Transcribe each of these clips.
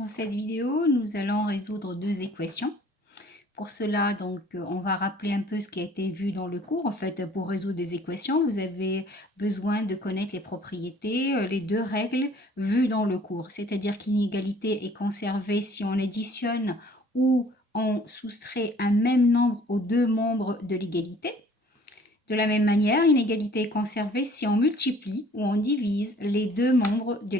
Dans cette vidéo, nous allons résoudre deux équations. Pour cela, on va rappeler un peu ce qui a été vu dans le cours. En fait, pour résoudre des équations, vous avez besoin de connaître les propriétés, les deux règles vues dans le cours. C'est-à-dire qu'une égalité est conservée si on additionne ou on soustrait un même nombre aux deux membres de l'égalité. De la même manière, une égalité est conservée si on multiplie ou on divise les deux membres de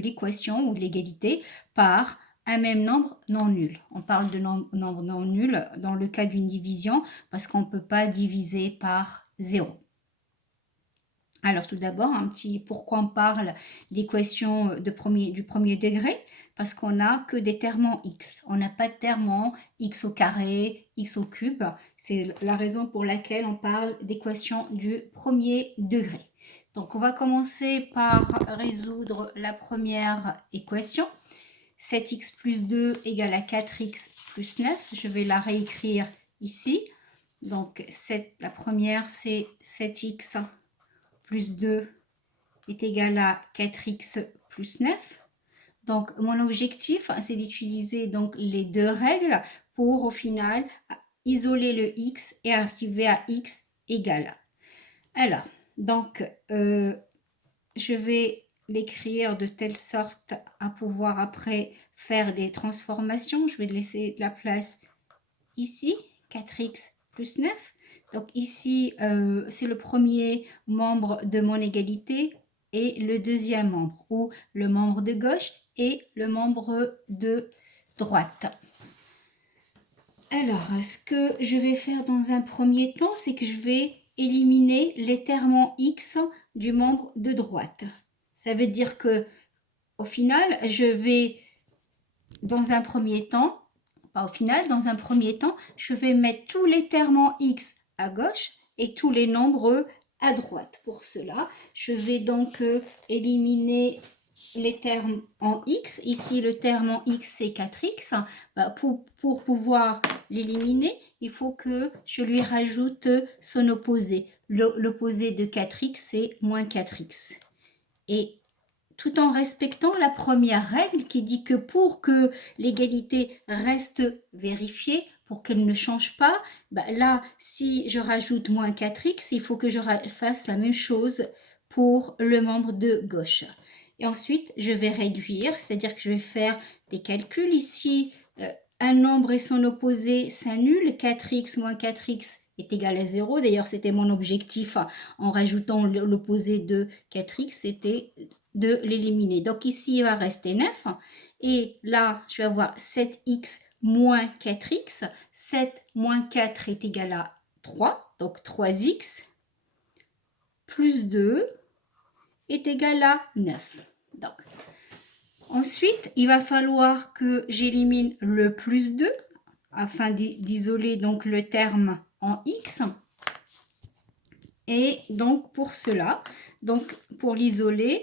l'équation ou de l'égalité par un même nombre non nul. On parle de nombre non nul dans le cas d'une division parce qu'on ne peut pas diviser par 0. Alors tout d'abord, un petit pourquoi on parle d'équations du premier degré, parce qu'on n'a que des termes en x. On n'a pas de termes en x au carré, x au cube. C'est la raison pour laquelle on parle d'équations du premier degré. Donc on va commencer par résoudre la première équation. 7x plus 2 égale à 4x plus 9. Je vais la réécrire ici. Donc la première, c'est 7x plus 2 est égal à 4x plus 9. Donc, mon objectif, c'est d'utiliser les deux règles pour, au final, isoler le x et arriver à x égale à. Alors, je vais l'écrire de telle sorte à pouvoir après faire des transformations. Je vais laisser de la place ici, 4x plus 9. Donc ici, c'est le premier membre de mon égalité et le deuxième membre, ou le membre de gauche et le membre de droite. Alors, ce que je vais faire dans un premier temps, c'est que je vais éliminer les termes en x du membre de droite. Ça veut dire que, au final, je vais, dans un premier temps, je vais mettre tous les termes en x à gauche et tous les nombres à droite. Pour cela, je vais donc éliminer les termes en x. Ici, le terme en x, c'est 4x. Pour pouvoir l'éliminer, il faut que je lui rajoute son opposé. L'opposé de 4x, c'est moins 4x. Et tout en respectant la première règle qui dit que pour que l'égalité reste vérifiée, pour qu'elle ne change pas, là, si je rajoute moins 4x, il faut que je fasse la même chose pour le membre de gauche. Et ensuite, je vais réduire, c'est-à-dire que je vais faire des calculs ici. Un nombre et son opposé s'annulent. 4x moins 4x est égal à 0. D'ailleurs, c'était mon objectif en rajoutant l'opposé de 4x, c'était de l'éliminer. Donc ici, il va rester 9. Et là, je vais avoir 7x moins 4x. 7 moins 4 est égal à 3. Donc 3x plus 2 est égal à 9. Donc, ensuite, il va falloir que j'élimine le plus 2 afin d'isoler donc le terme en x. Et donc pour cela, pour l'isoler,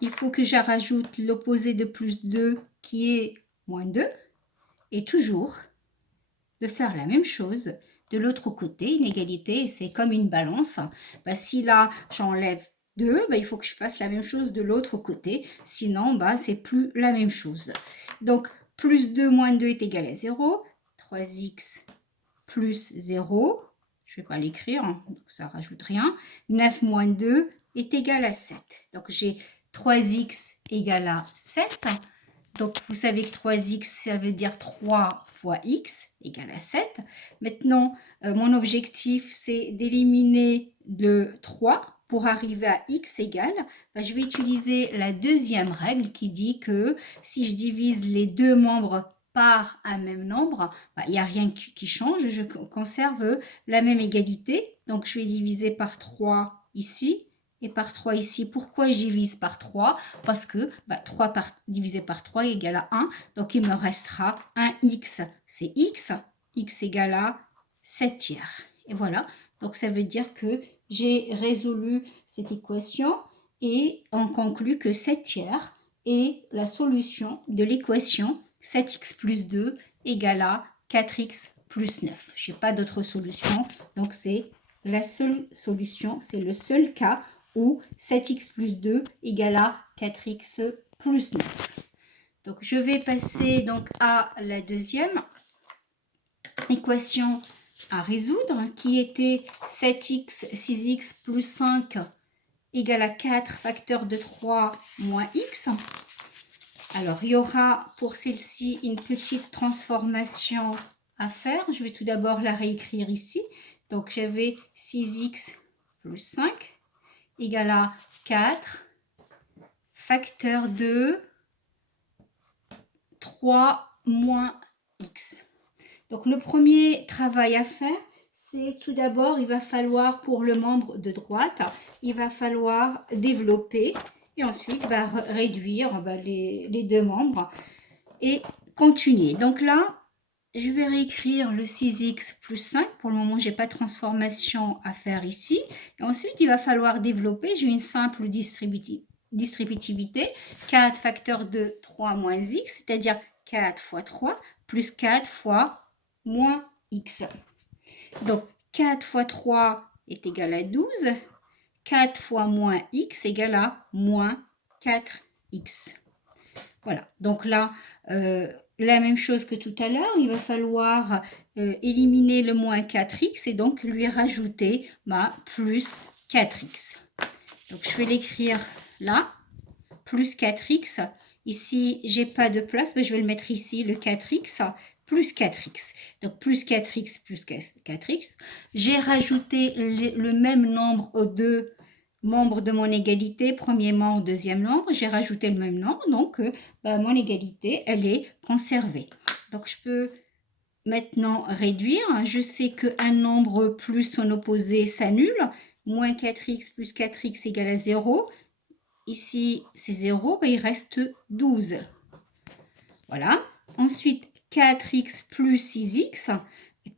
il faut que je rajoute l'opposé de plus 2 qui est moins 2. Et toujours de faire la même chose de l'autre côté. Une égalité, c'est comme une balance. Si là, j'enlève 2, il faut que je fasse la même chose de l'autre côté. Sinon, c'est plus la même chose. Donc, plus 2 moins 2 est égal à 0. 3x plus 0. Je ne vais pas l'écrire, donc ça ne rajoute rien. 9 moins 2 est égal à 7. Donc, j'ai 3x égale à 7. Donc, vous savez que 3x, ça veut dire 3 fois x égale à 7. Maintenant, mon objectif, c'est d'éliminer le 3 pour arriver à x égale. Je vais utiliser la deuxième règle qui dit que si je divise les deux membres par un même nombre, il n'y a rien qui change. Je conserve la même égalité. Donc, je vais diviser par 3 ici et par 3 ici. Pourquoi je divise par 3? Parce que 3 divisé par 3 égale à 1. Donc, il me restera un x. C'est x. X égale à 7 tiers. Et voilà. Donc, ça veut dire que j'ai résolu cette équation et on conclut que 7 tiers est la solution de l'équation 7x plus 2 égale à 4x plus 9. Je n'ai pas d'autre solution. Donc, c'est la seule solution. C'est le seul cas où 7x plus 2 égale à 4x plus 9. Donc, je vais passer donc à la deuxième équation à résoudre, qui était 7x, 6x plus 5 égale à 4 facteur de 3 moins x. Alors, il y aura pour celle-ci une petite transformation à faire. Je vais tout d'abord la réécrire ici. Donc, j'avais 6x plus 5 égale à 4 facteur de 3 moins x. Donc, le premier travail à faire, c'est tout d'abord, il va falloir, pour le membre de droite, il va falloir développer et ensuite réduire les deux membres et continuer. Donc là, je vais réécrire le 6x plus 5. Pour le moment, je n'ai pas de transformation à faire ici. Et ensuite, il va falloir développer. J'ai une simple distributivité. 4 facteur de 3 moins x, c'est-à-dire 4 fois 3 plus 4 fois moins x. Donc, 4 fois 3 est égal à 12. 4 fois moins x égale à moins 4x. Voilà, donc là, la même chose que tout à l'heure, il va falloir éliminer le moins 4x et donc lui rajouter plus 4x. Donc, je vais l'écrire là, plus 4x. Ici, j'ai pas de place, mais je vais le mettre ici, le 4x, plus 4x. Donc, plus 4x plus 4x. J'ai rajouté le même nombre aux deux membres de mon égalité, premier membre, deuxième nombre. J'ai rajouté le même nombre, donc mon égalité, elle est conservée. Donc, je peux maintenant réduire. Je sais qu'un nombre plus son opposé s'annule. Moins 4x plus 4x égale à 0. Ici, c'est 0, il reste 12. Voilà. Ensuite, 4x plus 6x.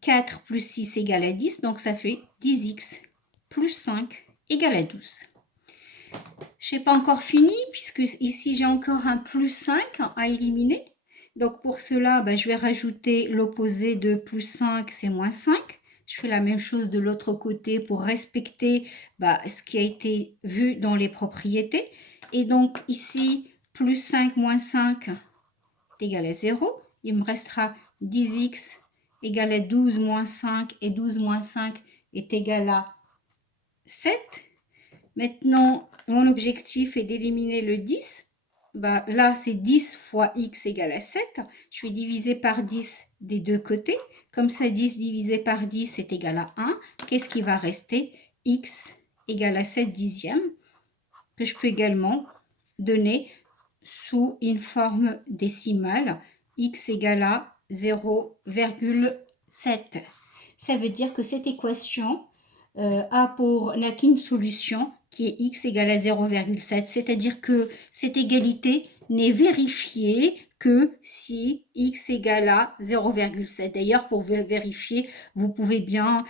4 plus 6 égale à 10, donc ça fait 10x plus 5 égale à 12. Je n'ai pas encore fini, puisque ici, j'ai encore un plus 5 à éliminer. Donc, pour cela, je vais rajouter l'opposé de plus 5, c'est moins 5. Je fais la même chose de l'autre côté pour respecter ce qui a été vu dans les propriétés. Et donc, ici, plus 5 moins 5 est égal à 0. Il me restera 10x égale à 12 moins 5. Et 12 moins 5 est égal à 7. Maintenant, mon objectif est d'éliminer le 10. Là, c'est 10 fois x égale à 7. Je vais diviser par 10 des deux côtés. Comme ça, 10 divisé par 10 est égal à 1. Qu'est-ce qui va rester? X égale à 7 dixièmes, que je peux également donner sous une forme décimale. X égale à 0,7. Ça veut dire que cette équation n'a qu'une solution qui est x égale à 0,7, c'est-à-dire que cette égalité n'est vérifiée que si x égale à 0,7. D'ailleurs, pour vérifier, vous pouvez bien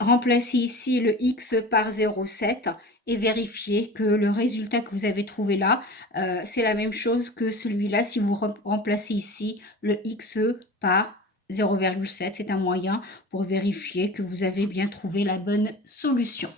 remplacer ici le x par 0,7 et vérifier que le résultat que vous avez trouvé là, c'est la même chose que celui-là si vous remplacez ici le x par 0,7. C'est un moyen pour vérifier que vous avez bien trouvé la bonne solution.